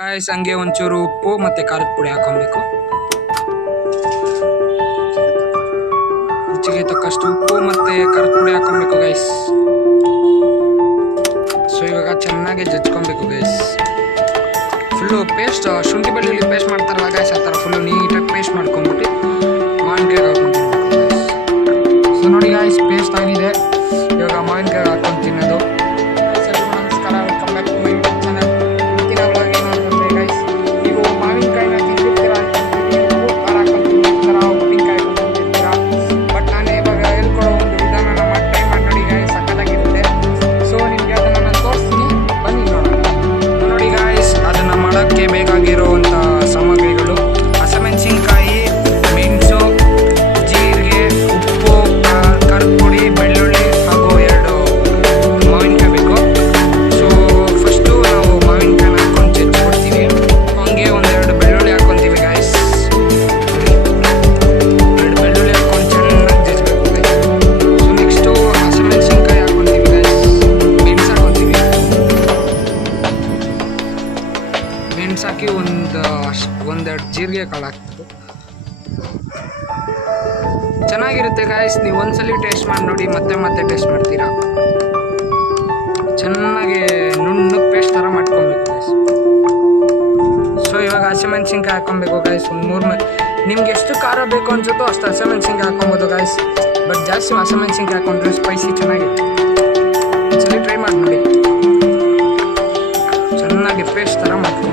Guys ಹಂಗೆ ಒಂಚೂರು ಉಪ್ಪು ಮತ್ತೆ ಖಾರದ ಪುಡಿ ಹಾಕೊಬೇಕು. ರುಚಿಗೆ ತಕ್ಕಷ್ಟು ಉಪ್ಪು ಮತ್ತೆ ಖಾರದ ಪುಡಿ ಹಾಕೊಬೇಕು ಗೈಸ್. ಸೊ ಇವಾಗ ಚೆನ್ನಾಗಿ ಜಜ್ಕೊಬೇಕು ಗೈಸ್. ಫುಲ್ಲು ಪೇಸ್ಟ್ ಶುಂಠಿ ಬೆಳ್ಳುಳ್ಳಿ ಪೇಸ್ಟ್ ಮಾಡ್ತಾರಲ್ಲ ಗೈಸ್, ಆ ಥರ ಫುಲ್ಲು ನೀಟಾಗಿ ಪೇಸ್ಟ್ ಮಾಡ್ಕೊಂಡ್ಬಿಟ್ಟು ಮಾವಿನಕಾಯಿಗೆ ಹಾಕೊಂತೀನಿ. ಸೊ ನೋಡಿ ಗೈಸ್ ಪೇಸ್ಟ್ ಆಗಿದೆ. ಇವಾಗ ಮಾವಿನಕಾಯಿಗೆ ಹಾಕೊಂಡು ತಿನ್ನೋದು. ನಮಸ್ಕಾರ, welcome back to my YouTube channel. ಇವತ್ತಿನ ವ್ಲಾಗ್ ಏನು ಅಂತಂದರೆ ಗೈಸ್, ನೀವು ಮಾವಿನಕಾಯಿನ ತಿಂದಿರ್ತೀರಾ ಅನ್ಕೊಂತೀನಿ, ಉಪ್ಪು ಖಾರ ಹಾಕೊಂಡು ತಿಂದಿರ್ತೀರ, ಉಪ್ಪಿನಕಾಯಿ ಹಾಕೊಂಡು ತಿಂದಿರ್ತೀರ. ಬಟ್ ನಾನು ಇವಾಗ ಹೇಳ್ಕೊಡೋ ಒಂದು ವಿಧಾನನ ಟ್ರೈ ಮಾಡಿ ನೋಡಿ ಗೈಸ್, ಸಕ್ಕತ್ತಾಗಿರುತ್ತೆ. ಸೊ ನಿಮಗೆ ಅದನ್ನು ನಾನು ತೋರಿಸ್ತೀನಿ, ಬನ್ನಿ ನೋಡೋಣ. ನೋಡಿ ಗೈಸ್, ಅದನ್ನು ಮಾಡೋಕ್ಕೆ ಬೇಕಾಗಿರುವಂಥ ಸಾಮಗ್ರಿಗಳು: ಹಸಿಮೆಣಸಿನ್ಕಾಯಿ, ಮೆಣಸು, ಜೀರಿಗೆ, ಉಪ್ಪು, ಖಾರದ ಪುಡಿ, ಬೆಳ್ಳುಳ್ಳಿ ಹಾಗೂ 2 ಮಾವಿನಕಾಯಿ ಬೇಕು. ಸೊ ಫಸ್ಟು ನಾವು ಮಾವಿನಕಾಯಿನ ಹಾಕೊಂಡು ಜಜ್ಜಿಕೊಡ್ತೀವಿ. ಹಂಗೆ 1-2 ಬೆಳ್ಳುಳ್ಳಿ ಹಾಕ್ಕೊತೀವಿ ಗಾಯ್ಸ್. 2 ಬೆಳ್ಳುಳ್ಳಿ ಹಾಕೊಂಡು ಚೆನ್ನಾಗಿ ಜಜ್ಬೇಕು ಗೈಸ್. ಸೊ ನೆಕ್ಸ್ಟು ಹಸಿಮೆಣಸಿನ್ಕಾಯಿ ಹಾಕ್ಕೊತೀವಿ ಗೈಸ್. ಮೆಣಸು ಹಾಕ್ಕೊತೀವಿ. ಮೆಣಸು ಹಾಕಿ ಒಂದೆರಡು ಜೀರಿಗೆ ಕಾಳು ಹಾಕ್ಬೇಕು. ಚೆನ್ನಾಗಿರುತ್ತೆ ಗಾಯ್ಸ್, ನೀವು ಒಂದ್ಸಲಿ ಟೇಸ್ಟ್ ಮಾಡಿ ನೋಡಿ, ಮತ್ತೆ ಟೇಸ್ಟ್ ಮಾಡ್ತೀರಾ. ಚೆನ್ನಾಗಿ ನುಣ್ಣಗೆ ಪೇಸ್ಟ್ ಥರ ಮಾಡ್ಕೊಬೇಕು ಗೈಸ್. ಸೊ ಇವಾಗ ಹಸಿಮೆಣಸಿನ್ಕಾಯಿ ಹಾಕೊಬೇಕು ಗೈಸ್. ಒಂದು 3 ನಿಮ್ಗೆ ಎಷ್ಟು ಖಾರ ಬೇಕು ಅನ್ಸುತ್ತೋ ಅಷ್ಟು ಹಸಿಮೆಣಸಿನ್ಕಾಯಿ ಹಾಕೊಬೋದು ಗೈಸ್. ಬಟ್ ಜಾಸ್ತಿ ಹಸಿಮೆಣಸಿನ್ಕಾಯಿ ಹಾಕೊಂಡ್ರೆ ಸ್ಪೈಸಿ ಚೆನ್ನಾಗಿರುತ್ತೆ. ಒಂದ್ಸಲಿ ಟ್ರೈ ಮಾಡಿ ನೋಡಿ. ಚೆನ್ನಾಗಿ ಪೇಸ್ಟ್ ಥರ ಮಾಡ್ಕೊಂಡು